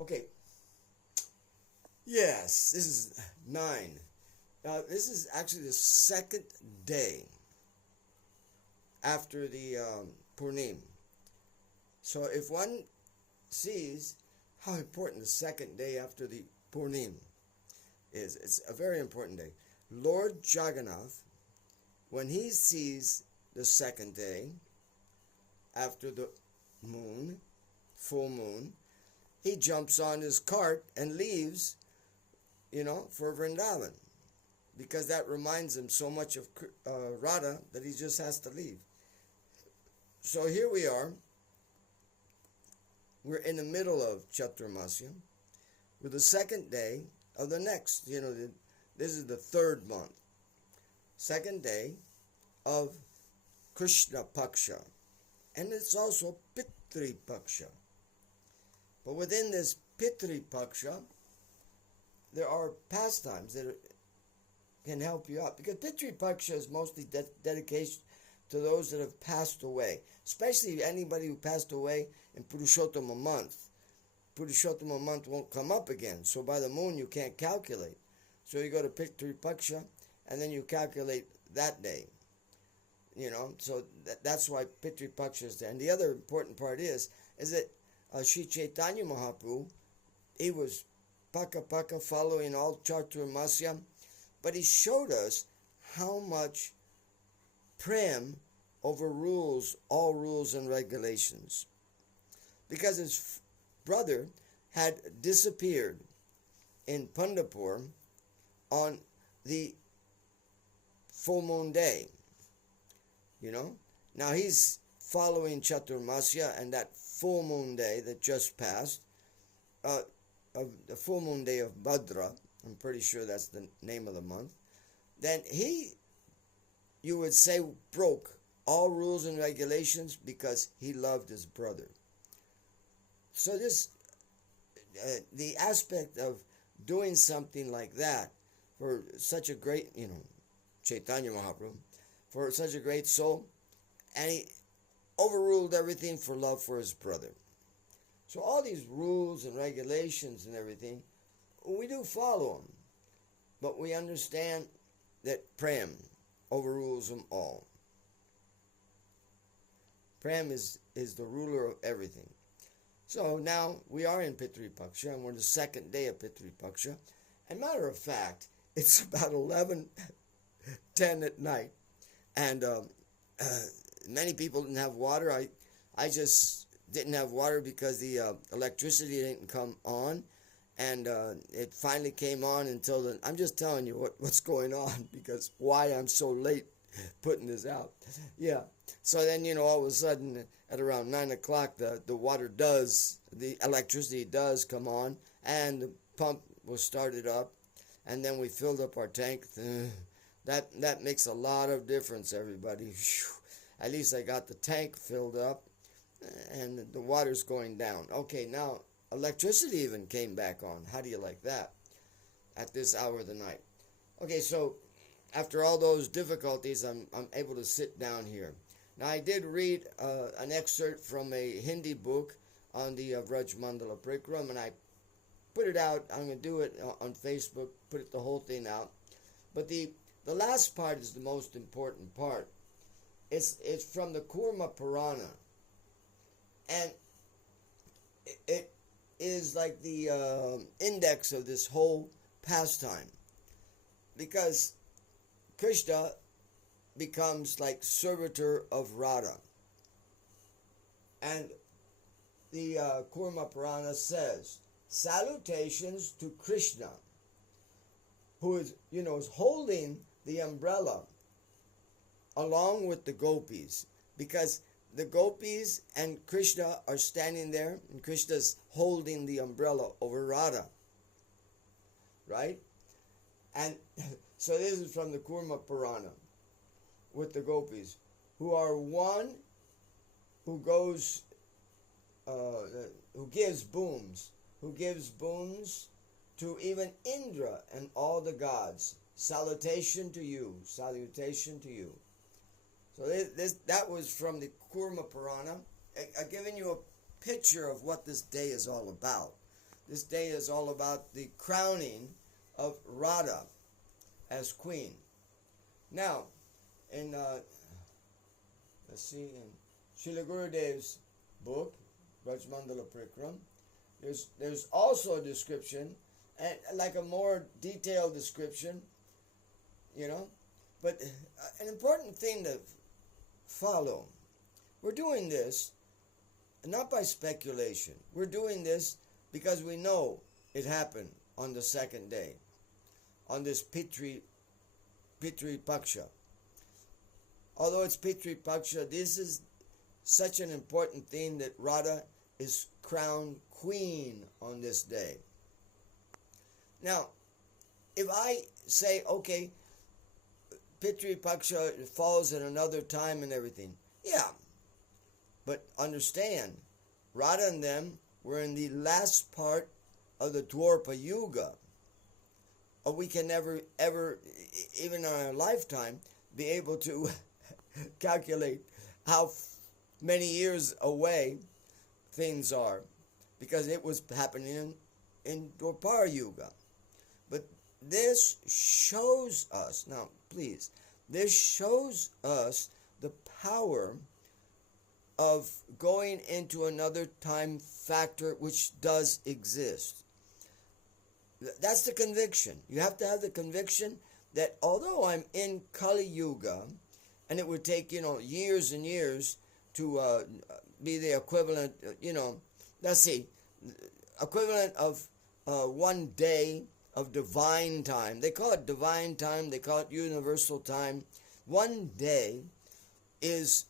Okay. Yes, this is 9. This is actually the second day after the Purnim. So if one sees how important the second day after the Purnim is, it's a very important day. Lord Jagannath, when he sees the second day after the moon, full moon, he jumps on his cart and leaves, for Vrindavan, because that reminds him so much of Radha that he just has to leave. So here we are. We're in the middle of Chaturmasya, with the second day of the next. This is the third month. Second day of Krishna Paksha. And it's also Pitri Paksha. But within this Pitri Paksha, there are pastimes that can help you out. Because Pitri Paksha is mostly dedication to those that have passed away. Especially anybody who passed away in Purushottama month. Purushottama month won't come up again. So by the moon you can't calculate. So you go to Pitri Paksha and then you calculate that day. So that's why Pitri Paksha is there. And the other important part is that Sri Chaitanya Mahaprabhu, he was Paka following all Chaturmasya, but he showed us how much Prem overrules all rules and regulations. Because his brother had disappeared in Pandapur on the full moon day. Now he's following Chaturmasya, and that full moon day that just passed, of the full moon day of Bhadra, I'm pretty sure that's the name of the month, then he, you would say, broke all rules and regulations because he loved his brother. So this, the aspect of doing something like that for such a great, Chaitanya Mahaprabhu, for such a great soul, and he overruled everything for love for his brother. So all these rules and regulations and everything, we do follow them, but we understand that Prem overrules them all. Prem is the ruler of everything. So now we are in Pitri Paksha, and we're the second day of Pitri Paksha. And matter of fact, it's about 11:10 at night, and many people didn't have water. I just didn't have water because the electricity didn't come on, and it finally came on until then. I'm just telling you what's going on, because why I'm so late putting this out. Yeah. So then, all of a sudden, at around 9 o'clock, the electricity does come on, and the pump was started up, and then we filled up our tank. That makes a lot of difference, everybody. Whew. At least I got the tank filled up, and the water's going down. Okay, now electricity even came back on. How do you like that at this hour of the night? Okay, so after all those difficulties, I'm able to sit down here. Now, I did read an excerpt from a Hindi book on the Vraj Mandala Prikram, and I put it out. I'm going to do it on Facebook, put the whole thing out. But the last part is the most important part. It's from the Kurma Purana. And it is like the index of this whole pastime. Because Krishna becomes like servitor of Radha. And the Kurma Purana says, salutations to Krishna, who is, is holding the umbrella along with the gopis, because the gopis and Krishna are standing there, and Krishna's holding the umbrella over Radha, right? And so this is from the Kurma Purana, with the gopis, who are one who goes, who gives boons to even Indra and all the gods. Salutation to you, salutation to you. So that was from the Kurma Purana. I've given you a picture of what this day is all about. This day is all about the crowning of Radha as queen. Now, in let's see, in Srila Gurudev's book, Rajmandala Prikram, there's also a description, and like a more detailed description, but an important thing to follow. We're doing this not by speculation. We're doing this because we know it happened on the second day, on this Pitri Paksha. Although it's Pitri Paksha, this is such an important thing that Radha is crowned queen on this day. Now, if I say, okay, Pitri Paksha falls at another time and everything, yeah, but understand, Radha and them were in the last part of the Dwarpa Yuga. We can never, ever, even in our lifetime, be able to calculate how many years away things are, because it was happening in Dwapara Yuga. But this shows us, now please, this shows us the power of going into another time factor which does exist. That's the conviction. You have to have the conviction that although I'm in Kali Yuga, and it would take, years and years to be the equivalent, let's see, equivalent of 1 day of divine time. They call it divine time, they call it universal time. 1 day is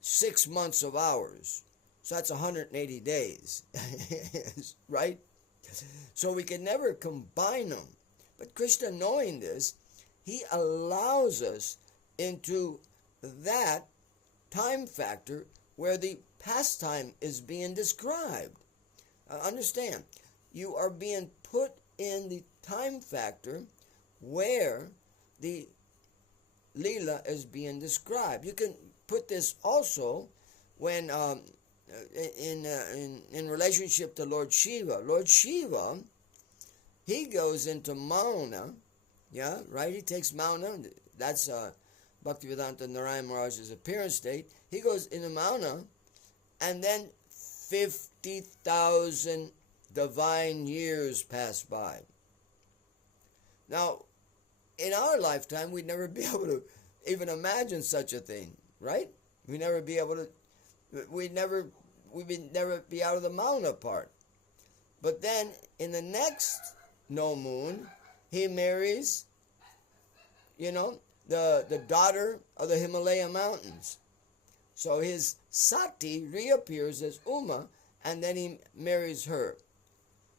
6 months of hours. So that's 180 days, right? So we can never combine them. But Krishna, knowing this, he allows us into that time factor where the pastime is being described. Understand, you are being put in the time factor where the Leela is being described. You can put this also when in relationship to Lord Shiva. Lord Shiva, he goes into Mauna, yeah, right? He takes Mauna. That's Bhaktivedanta Narayan Maharaj's appearance state. He goes into Mauna, and then 50,000 divine years pass by. Now, in our lifetime, we'd never be able to even imagine such a thing, right? We'd never be able to, we'd never be out of the Mauna part. But then, in the next no moon, he marries, the daughter of the Himalaya mountains. So his Sati reappears as Uma, and then he marries her.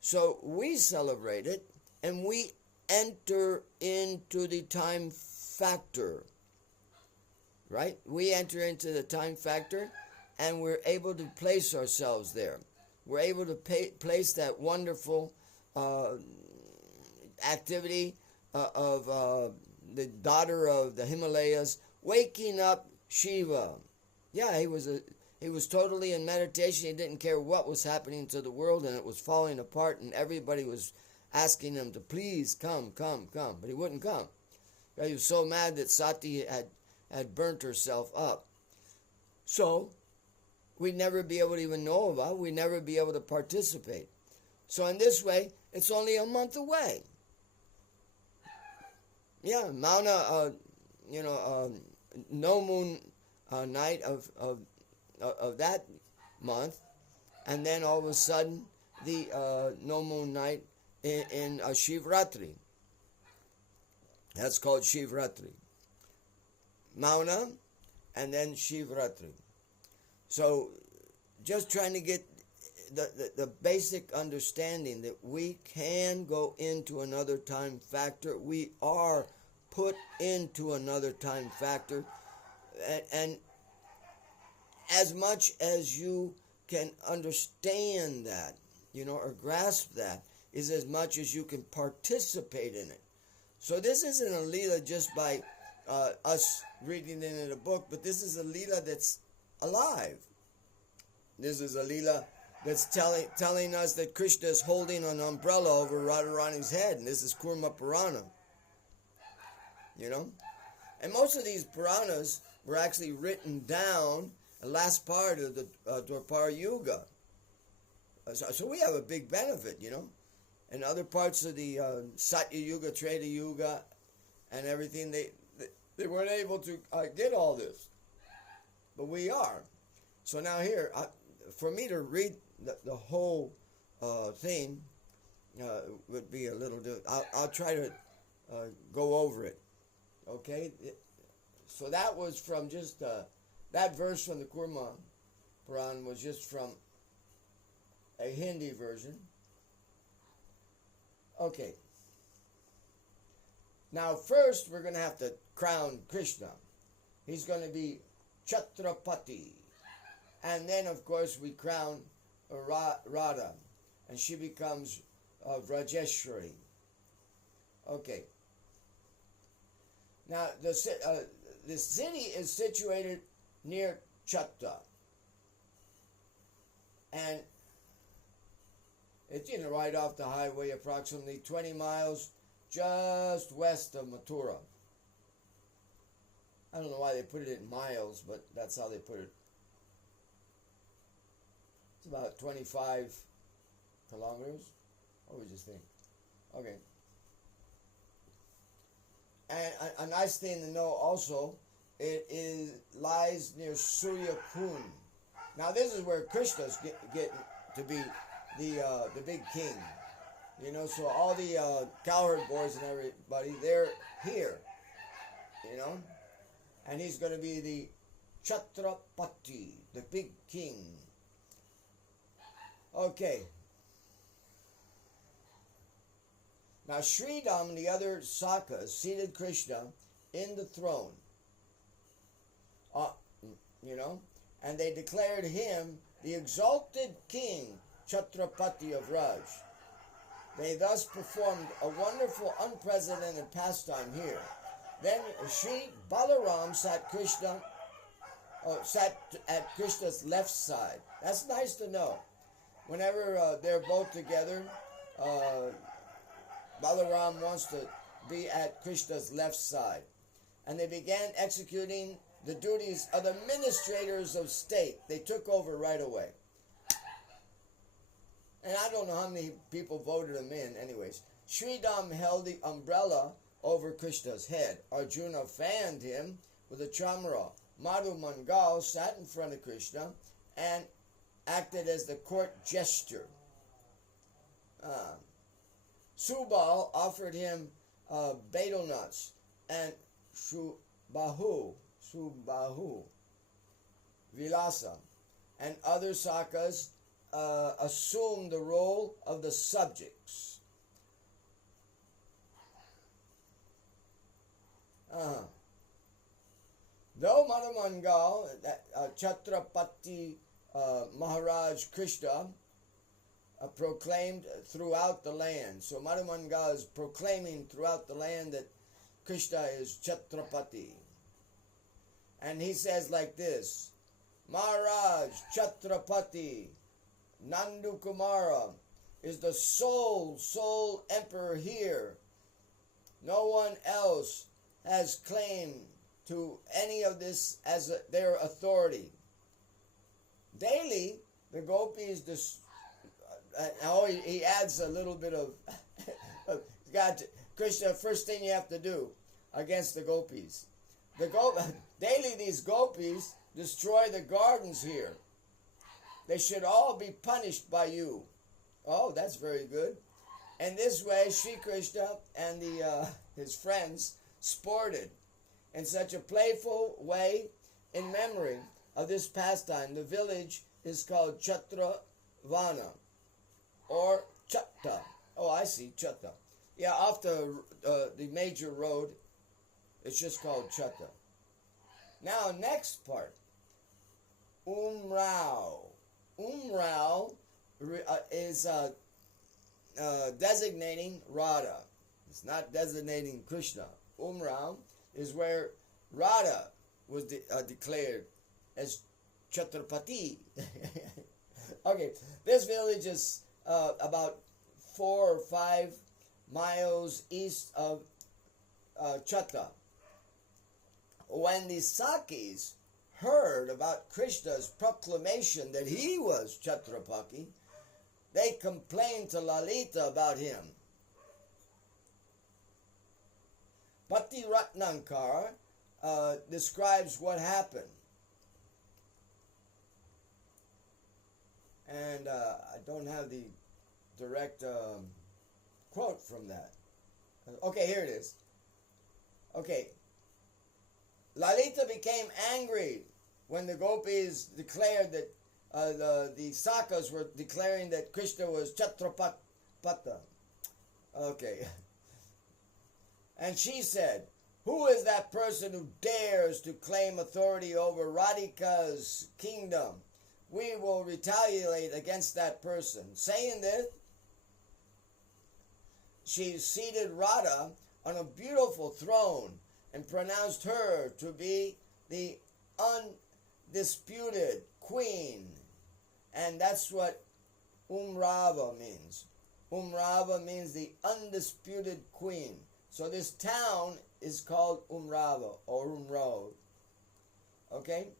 So we celebrate it, and we enter into the time factor, right? We enter into the time factor, and we're able to place ourselves there. We're able to place that wonderful activity of the daughter of the Himalayas waking up Shiva. Yeah, he was totally in meditation. He didn't care what was happening to the world, and it was falling apart, and everybody was asking him to please come. But he wouldn't come. He was so mad that Sati had burnt herself up. So we'd never be able to even know about, we'd never be able to participate. So in this way, it's only a month away. Yeah, Mauna, no moon night of that month, and then all of a sudden the no moon night in Shivratri. That's called Shivratri. Mauna, and then Shivratri. So just trying to get the basic understanding that we can go into another time factor. We are put into another time factor. And as much as you can understand that, or grasp that, is as much as you can participate in it. So this isn't a Leela just by us reading it in a book, but this is a Leela that's alive. This is a Leela that's telling us that Krishna is holding an umbrella over Radharani's head, and this is Kurma Purana. You know? And most of these Puranas were actually written down the last part of the Dwapara Yuga. So we have a big benefit, you know. In other parts of the Satya Yuga, Treta Yuga, and everything, they weren't able to get all this. But we are. So now here, for me to read the whole thing would be a little difficult. I'll try to go over it. Okay? So that was from just, that verse from the Kurma Puran was just from a Hindi version. Okay. Now first we're going to have to crown Krishna. He's going to be Chhatrapati. And then of course we crown Radha. And she becomes Rajeswari. Okay. Now the city is situated near Chhatta. And it's, you know, right off the highway, approximately 20 miles just west of Mathura. I don't know why they put it in miles, but that's how they put it. It's about 25 kilometers. What would you think? Okay. And a nice thing to know also, it lies near Surya Kund. Now this is where Krishna's getting to be the big king, you know. So all the cowherd boys and everybody, they're here, you know, and he's going to be the Chhatrapati, the big king. Okay. Now Sridham and the other Sakas seated Krishna in the throne, you know, and they declared him the exalted king, Chhatrapati of Raj. They thus performed a wonderful, unprecedented pastime here. Then Sri Balaram sat at Krishna's left side. That's nice to know. Whenever they're both together, Balaram wants to be at Krishna's left side. And they began executing the duties of the administrators of state. They took over right away. And I don't know how many people voted him in. Anyways, Sridham held the umbrella over Krishna's head. Arjuna fanned him with a chamara. Madhu Mangal sat in front of Krishna and acted as the court gesture. Subal offered him betel nuts, and Subbahu, Vilasa, and other Sakas assumed the role of the subjects. Though Madhumangal, Chhatrapati Maharaj Krishna, proclaimed throughout the land. So Madhumangal is proclaiming throughout the land that Krishna is Chhatrapati. And he says like this, Maharaj Chhatrapati Nandu Kumara is the sole emperor here. No one else has claim to any of this as their authority. Daily, the gopis, he adds a little bit of, God, Krishna, first thing you have to do against the gopis. Daily these gopis destroy the gardens here. They should all be punished by you. Oh, that's very good. And this way, Sri Krishna and his friends sported in such a playful way in memory of this pastime. The village is called Chatravana or Chatta. Oh, I see, Chatta. Yeah, off the major road, it's just called Chatta. Now, next part, Umrao. Umrao is designating Radha. It's not designating Krishna. Umrao is where Radha was declared as Chhatrapati. Okay, this village is about 4 or 5 miles east of Chatra. When the Sakis heard about Krishna's proclamation that he was Chhatrapati, they complained to Lalita about him. Pati Ratnankar describes what happened. And I don't have the direct quote from that. Okay, here it is. Okay. Lalita became angry when the gopis declared that the Sakas were declaring that Krishna was Chhatrapata. Okay. And she said, "Who is that person who dares to claim authority over Radhika's kingdom? We will retaliate against that person." Saying this, she seated Radha on a beautiful throne and pronounced her to be the undisputed queen. And that's what Umrava means. Umrava means the undisputed queen. So this town is called Umrava or Umrao. Okay?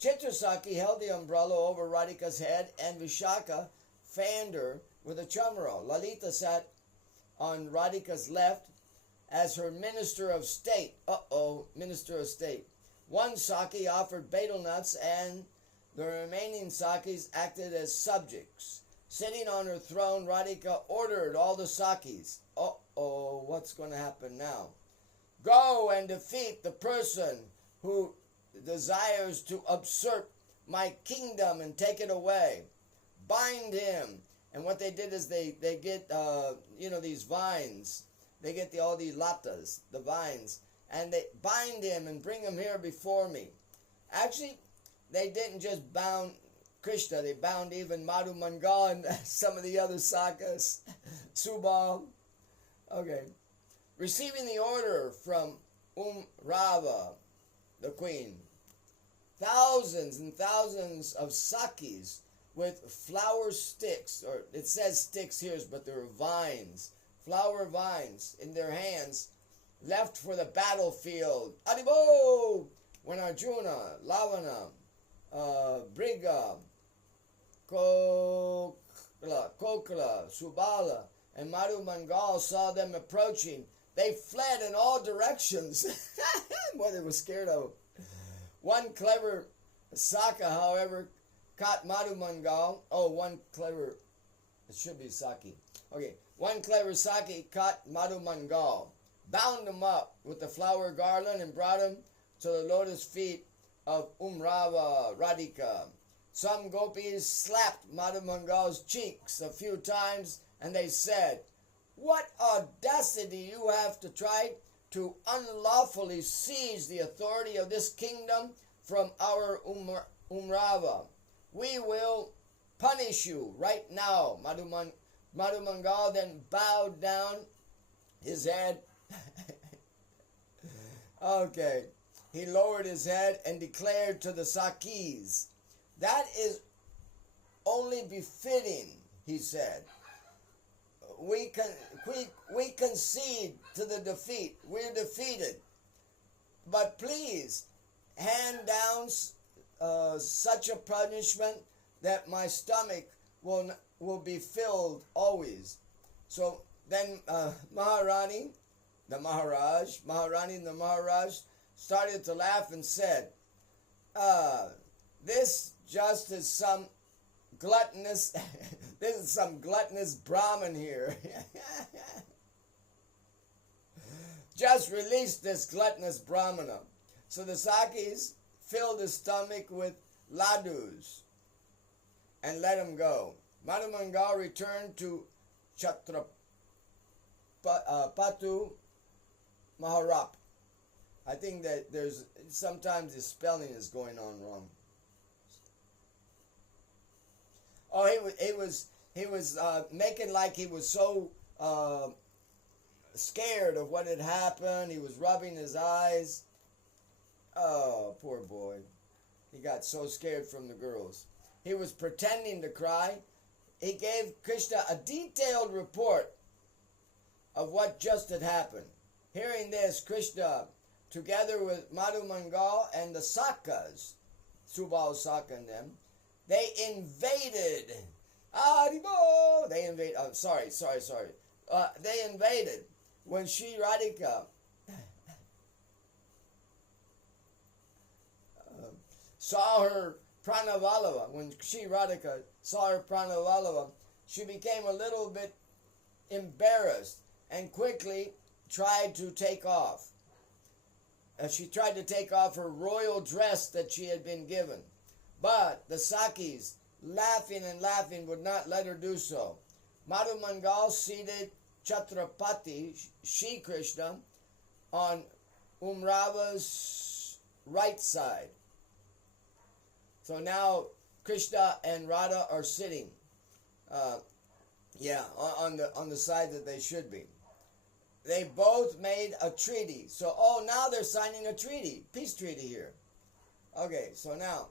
Chitrasaki held the umbrella over Radhika's head, and Vishaka fanned her with a chamra. Lalita sat on Radhika's left as her minister of state. Minister of state. One Saki offered betel nuts, and the remaining Sakis acted as subjects. Sitting on her throne, Radhika ordered all the Sakis. What's going to happen now? Go and defeat the person who desires to usurp my kingdom and take it away. Bind him. And what they did is they get, these vines. They get all the latas, the vines, and they bind him and bring him here before me. Actually, they didn't just bound Krishna, they bound even Madhu Mangal and some of the other Sakas, Subal. Okay. Receiving the order from Rava, the queen, thousands and thousands of Sakis with flower sticks, or it says sticks here, but they're vines, flower vines in their hands, left for the battlefield. Adibo! When Arjuna, Lavana, Briga, Kokla, Subala, and Madhu Mangal saw them approaching, they fled in all directions. Boy, they were scared of them. One clever Saka, however, caught Madhu Mangal. It should be Saki. Okay, one clever Saki caught Madhu Mangal, bound him up with the flower garland, and brought him to the lotus feet of Umrava Radhika. Some gopis slapped Madhu Mangal's cheeks a few times, and they said, "What audacity you have to try to unlawfully seize the authority of this kingdom from our Umrava. We will punish you right now." Madhu Mangal then bowed down his head. Okay. He lowered his head and declared to the Sakis, "That is only befitting," he said. We concede to the defeat. We're defeated. But please, hand down such a punishment that my stomach will be filled always. So then Maharani and the Maharaj started to laugh and said, "This just is some gluttonous, this is some gluttonous Brahmin here." Just release this gluttonous Brahmana. So the Sakis filled his stomach with ladus and let him go. Madhu Mangal returned to Chhatrapatu Maharap. I think that sometimes the spelling is going on wrong. He was making like he was so scared of what had happened. He was rubbing his eyes. Oh, poor boy. He got so scared from the girls. he was pretending to cry. He gave Krishna a detailed report of what just had happened. Hearing this, Krishna, together with Madhu Mangal and the Sakas, Subal Saka and them, they invaded. They invaded. They invaded when Sri Radhika saw her Pranavallava. When Sri Radhika saw her Pranavallava, she became a little bit embarrassed and quickly tried to take off. She tried to take off her royal dress that she had been given. But the Sakis, laughing and laughing, would not let her do so. Madhu Mangal seated Chhatrapati, Shri Krishna, on Umrava's right side. So now Krishna and Radha are sitting, on the side that they should be. They both made a treaty. So, now they're signing a treaty, peace treaty here. Okay, so now,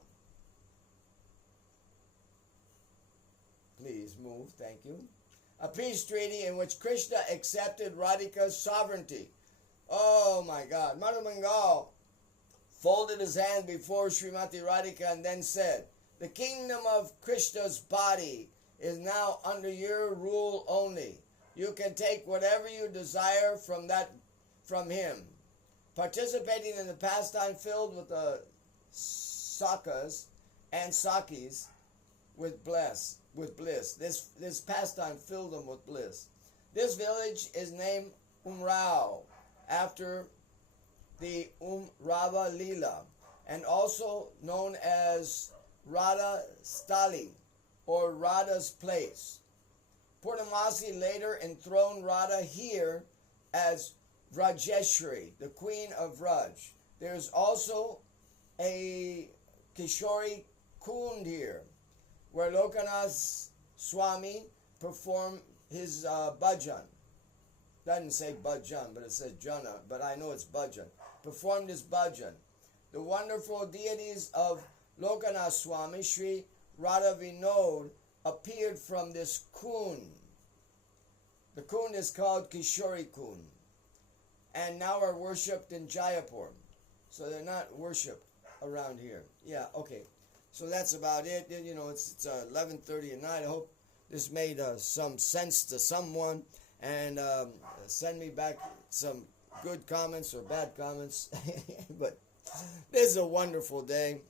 please move, thank you. A peace treaty in which Krishna accepted Radhika's sovereignty. Oh my God, Madhu Mangal folded his hand before Srimati Radhika and then said, "The kingdom of Krishna's body is now under your rule only. You can take whatever you desire from him." Participating in the pastime filled with the Sakas and Sakis with bliss. This pastime filled them with bliss. This village is named Umrao after the Umrava Leela, and also known as Radha Stali, or Radha's place. Purnamasi later enthroned Radha here as Rajeswari, the queen of Raj. There's also a Kishori Kund here, where Lokanath Swami performed his bhajan. Doesn't say bhajan, but it says jana, but I know it's bhajan. Performed his bhajan. The wonderful deities of Lokanath Swami, Sri Radha Vinod, appeared from this kund. The kund is called Kishori Kund, and now are worshipped in Jaipur. So they're not worshipped around here. Yeah, okay. So that's about it. You know, it's 11:30 at night. I hope this made some sense to someone, and send me back some good comments or bad comments. But this is a wonderful day.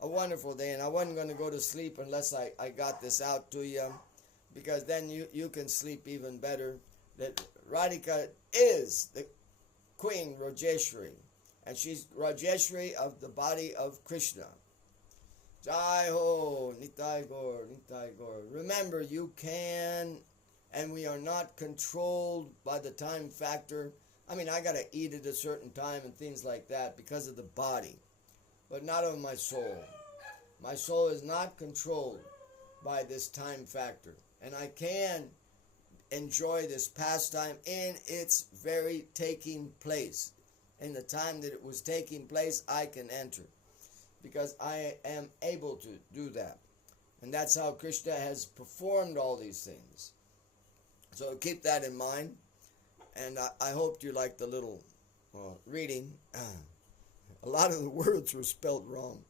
A wonderful day, and I wasn't going to go to sleep unless I got this out to you, because then you can sleep even better. That Radhika is the Queen Rajeswari, and she's Rajeswari of the body of Krishna. Jai Ho, Nitai Gaur, Nitai Gaur. Remember, you can, and we are not controlled by the time factor. I mean, I got to eat at a certain time and things like that because of the body, but not of my soul. My soul is not controlled by this time factor, and I can enjoy this pastime in its very taking place. In the time that it was taking place, I can enter, because I am able to do that. And that's how Krishna has performed all these things. So keep that in mind. And I hope you liked the little reading. A lot of the words were spelled wrong.